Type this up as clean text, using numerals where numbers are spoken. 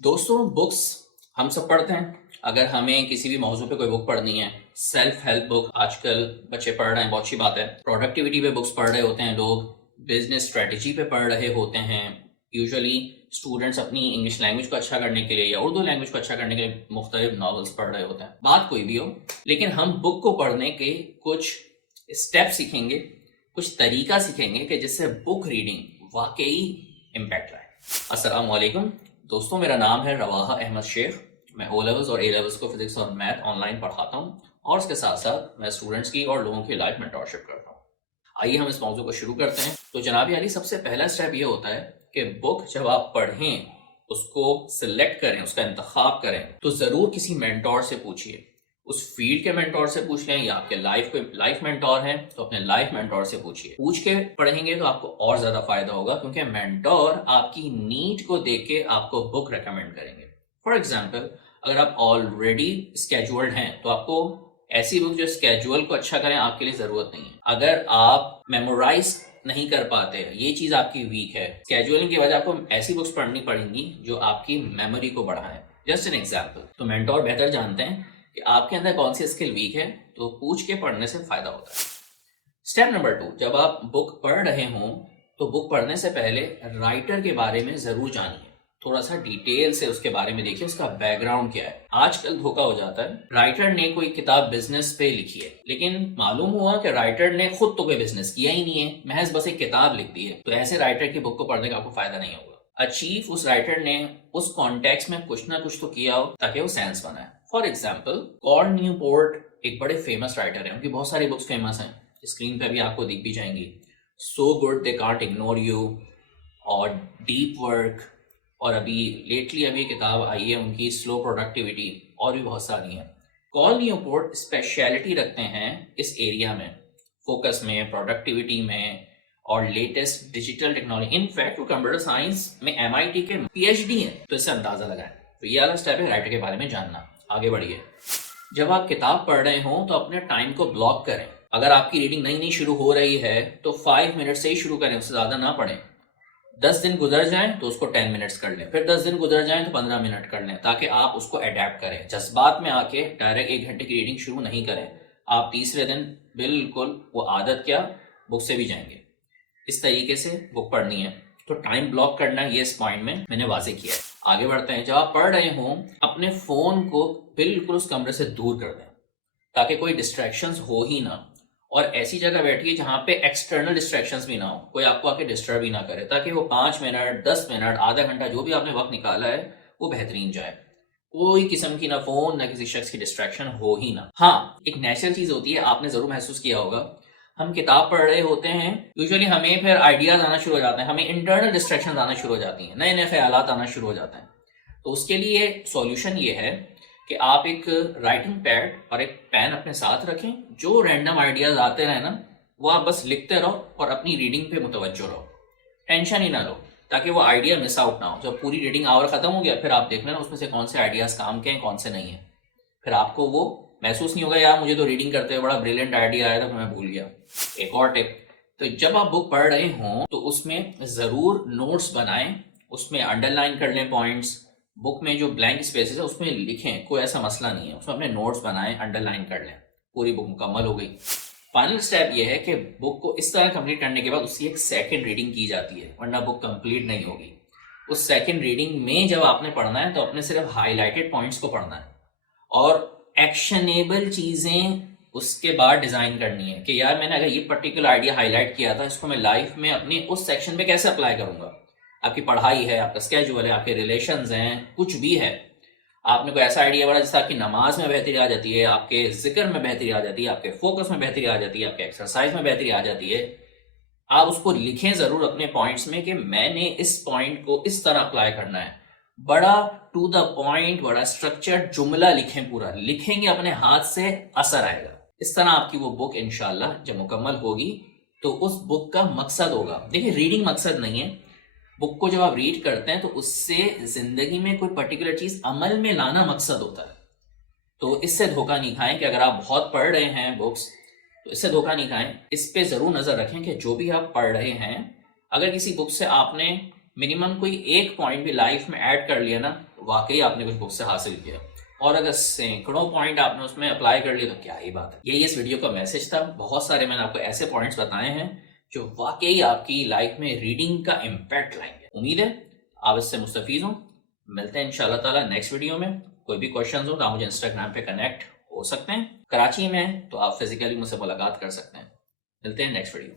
दोस्तों, बुक्स हम सब पढ़ते हैं। अगर हमें किसी भी मौजू पे कोई बुक पढ़नी है, सेल्फ हेल्प बुक आजकल बच्चे पढ़ रहे हैं, बहुत अच्छी बात है। प्रोडक्टिविटी पे बुक्स पढ़ रहे होते हैं लोग, बिजनेस स्ट्रेटजी पे पढ़ रहे होते हैं। यूजुअली स्टूडेंट्स अपनी इंग्लिश लैंग्वेज को अच्छा करने के लिए या उर्दू लैंग्वेज को अच्छा करने के लिए मुख्तलिफ नॉवेल्स पढ़ रहे होते हैं। बात कोई भी हो, लेकिन हम बुक को पढ़ने के कुछ स्टेप सीखेंगे, कुछ तरीका सीखेंगे कि जिससे बुक रीडिंग वाकई इम्पैक्ट लाए। अस्सलाम वालेकुम दोस्तों, मेरा नाम है रवाहा अहमद शेख। मैं ओ लेवल्स और ए लेवल्स को फिजिक्स और मैथ ऑनलाइन पढ़ाता हूँ और उसके साथ साथ मैं स्टूडेंट्स की और लोगों की लाइफ मेंटरशिप करता हूँ। आइए हम इस मौजू को शुरू करते हैं। तो जनाब अली, सबसे पहला स्टेप ये होता है कि बुक जब आप पढ़ें, उसको सिलेक्ट करें, उसका इंतखाब करें, तो ज़रूर किसी मेंटोर से पूछिए। उस फील्ड के मेंटोर से पूछ लें या आपके लाइफ मेंटोर हैं तो अपने लाइफ मेंटोर से पूछिए। पूछ के पढ़ेंगे तो आपको और ज्यादा फायदा होगा, क्योंकि मेंटोर आपकी नीड को देख के आपको बुक रेकमेंड करेंगे। फॉर एग्जांपल, अगर आप ऑलरेडी स्केड्यूल्ड हैं तो आपको ऐसी बुक जो स्केड्यूल को अच्छा करें आपके लिए जरूरत नहीं है। अगर आप मेमोराइज नहीं कर पाते, ये चीज आपकी वीक है, स्केड्यूलिंग की वजह आपको ऐसी बुक्स पढ़नी पड़ेंगी जो आपकी मेमोरी को बढ़ाएं। जस्ट एन एग्जांपल, तो मेंटोर बेहतर जानते हैं कि आपके अंदर कौन सी स्किल वीक है, तो पूछ के पढ़ने से फायदा होता है। स्टेप नंबर 2, जब आप बुक पढ़ रहे हों तो बुक पढ़ने से पहले राइटर के बारे में जरूर जानिए। थोड़ा सा डिटेल से उसके बारे में देखिए, उसका बैकग्राउंड क्या है। आजकल धोखा हो जाता है, राइटर ने कोई किताब बिजनेस पे लिखी है, लेकिन मालूम हुआ कि राइटर ने खुद तो कोई बिजनेस किया ही नहीं है, महज बस एक किताब लिख दी है। तो ऐसे राइटर की बुक को पढ़ने का आपको फायदा नहीं होगा। अचीव उस राइटर ने उस कॉन्टेक्स्ट में कुछ ना कुछ तो किया हो ताकि वो सेंस बनाए। फॉर एग्जाम्पल, कॉल न्यूपोर्ट एक बड़े फेमस राइटर हैं, उनकी बहुत सारी बुक्स फेमस हैं, स्क्रीन पे भी आपको दिख भी जाएंगी। So good they can't ignore you और डीप वर्क, और अभी लेटली किताब आई है उनकी स्लो प्रोडक्टिविटी, और भी बहुत सारी हैं। कॉल न्यूपोर्ट स्पेशलिटी रखते हैं इस एरिया में, फोकस में, प्रोडक्टिविटी में और लेटेस्ट डिजिटल टेक्नोलॉजी। इनफैक्ट वो कंप्यूटर साइंस में MIT के PhD हैं, तो इससे अंदाजा लगाएं। तो ये वाला स्टेप है राइटर के बारे में जानना। आगे बढ़िए। जब आप किताब पढ़ रहे हो तो अपने टाइम को ब्लॉक करें। अगर आपकी रीडिंग नई शुरू हो रही है तो 5 मिनट से ही शुरू करें, उससे ज्यादा ना पढ़ें। 10 दिन गुजर जाएं तो उसको 10 मिनट्स कर लें, फिर 10 दिन गुजर जाएं तो 15 मिनट कर लें, ताकि आप उसको अडेप्ट करें। जज्बात में आके डायरेक्ट 1 घंटे की रीडिंग शुरू नहीं करें। आप तीसरे दिन बिल्कुल वो आदत क्या बुक से भी जाएंगे। इस तरीके से बुक पढ़नी है, तो टाइम ब्लॉक करना ये इस पॉइंट में मैंने वाजे किया है। आगे बढ़ते हैं। जब आप पढ़ रहे हो अपने फोन को बिल्कुल उस कमरे से दूर कर दें, ताकि कोई डिस्ट्रैक्शंस हो ही ना, और ऐसी जगह बैठिए जहां पे एक्सटर्नल डिस्ट्रैक्शंस भी ना हो, कोई आपको आके डिस्टर्ब ही ना करे, ताकि वो 5 मिनट 10 मिनट आधा घंटा जो भी आपने वक्त निकाला है वो बेहतरीन जाए। कोई किस्म की ना फोन ना किसी शख्स की डिस्ट्रैक्शन हो ही ना। हाँ, एक नेचुरल चीज होती है, आपने जरूर महसूस किया होगा, हम किताब पढ़ रहे होते हैं, यूजुअली हमें फिर आइडियाज आना शुरू हो जाते हैं, हमें इंटरनल डिस्ट्रैक्शन आना शुरू हो जाती हैं, नए नए ख्यालात आना शुरू हो जाते हैं। तो उसके लिए सॉल्यूशन ये है कि आप एक राइटिंग पैड और एक पेन अपने साथ रखें। जो रैंडम आइडियाज आते रहे ना, वो आप बस लिखते रहो और अपनी रीडिंग पे मुतवज्जो रहो, टेंशन ही ना लो, ताकि वो आइडिया मिस आउट ना हो। जब पूरी रीडिंग आवर खत्म हो गया, फिर आप देख लेना उसमें से कौन से आइडियाज काम के हैं, कौन से नहीं है। फिर आपको वो महसूस नहीं होगा यार मुझे तो रीडिंग करते हुए बड़ा ब्रिलियंट आइडिया आया था, मैं भूल गया। एक और टिप, तो जब आप बुक पढ़ रहे हों तो उसमें जरूर नोट्स बनाएं, उसमें अंडरलाइन कर लें पॉइंट्स। बुक में जो ब्लैंक स्पेसेस है उसमें लिखें, कोई ऐसा मसला नहीं है, उसमें अपने नोट्स बनाएं, अंडरलाइन कर लें। पूरी बुक मुकम्मल हो गई। फाइनल स्टेप ये है कि बुक को इस तरह कंप्लीट करने के बाद उसकी एक सेकंड रीडिंग की जाती है, वरना बुक कंप्लीट नहीं होगी। उस सेकंड रीडिंग में जब आपने पढ़ना है तो अपने सिर्फ हाईलाइटेड पॉइंट्स को पढ़ना है और एक्शनेबल चीजें उसके बाद डिजाइन करनी है कि यार मैंने अगर ये पर्टिकुलर आइडिया हाईलाइट किया था, इसको मैं लाइफ में अपने उस सेक्शन में कैसे अप्लाई करूंगा। आपकी पढ़ाई है, आपका स्केड्यूल है, आपके रिलेशंस हैं, कुछ भी है, आपने कोई ऐसा आइडिया बना जिससे आपकी नमाज में बेहतरी आ जाती है, आपके जिक्र में बेहतरी आ जाती है, आपके फोकस में बेहतरी आ जाती है, आपके एक्सरसाइज में बेहतरी आ जाती है, आप उसको लिखें जरूर अपने पॉइंट्स में कि मैंने इस पॉइंट को इस तरह अप्लाई करना है। बड़ा टू द पॉइंट, बड़ा स्ट्रक्चर्ड जुमला लिखें, पूरा लिखेंगे अपने हाथ से, असर आएगा। इस तरह आपकी वो बुक इंशाल्लाह जब मुकम्मल होगी तो उस बुक का मकसद होगा, देखिए रीडिंग मकसद नहीं है, बुक को जब आप रीड करते हैं तो उससे जिंदगी में कोई पर्टिकुलर चीज अमल में लाना मकसद होता है। तो इससे धोखा नहीं खाएं कि अगर आप बहुत पढ़ रहे हैं बुक्स तो इससे धोखा नहीं खाएं। इस पे जरूर नजर रखें कि जो भी आप पढ़ रहे हैं, अगर किसी बुक से आपने मिनिमम कोई एक पॉइंट भी लाइफ में ऐड कर लिया ना, واقعی آپ نے کچھ بک سے حاصل کیا، اور اگر سینکڑوں پوائنٹ آپ نے اس میں اپلائی کر لیے تو کیا ہی بات ہے۔ یہی اس ویڈیو کا میسج تھا۔ بہت سارے میں نے آپ کو ایسے پوائنٹس بتائے ہیں جو واقعی آپ کی لائف میں ریڈنگ کا امپیکٹ لائیں گے۔ امید ہے آپ اس سے مستفید ہوں۔ ملتے ہیں انشاءاللہ تعالیٰ نیکسٹ ویڈیو میں۔ کوئی بھی کوشچنز ہو تو آپ مجھے انسٹاگرام پہ کنیکٹ ہو سکتے ہیں، کراچی میں ہیں تو آپ فزیکلی مجھ سے ملاقات کر سکتے ہیں۔ ملتے ہیں نیکسٹ ویڈیو۔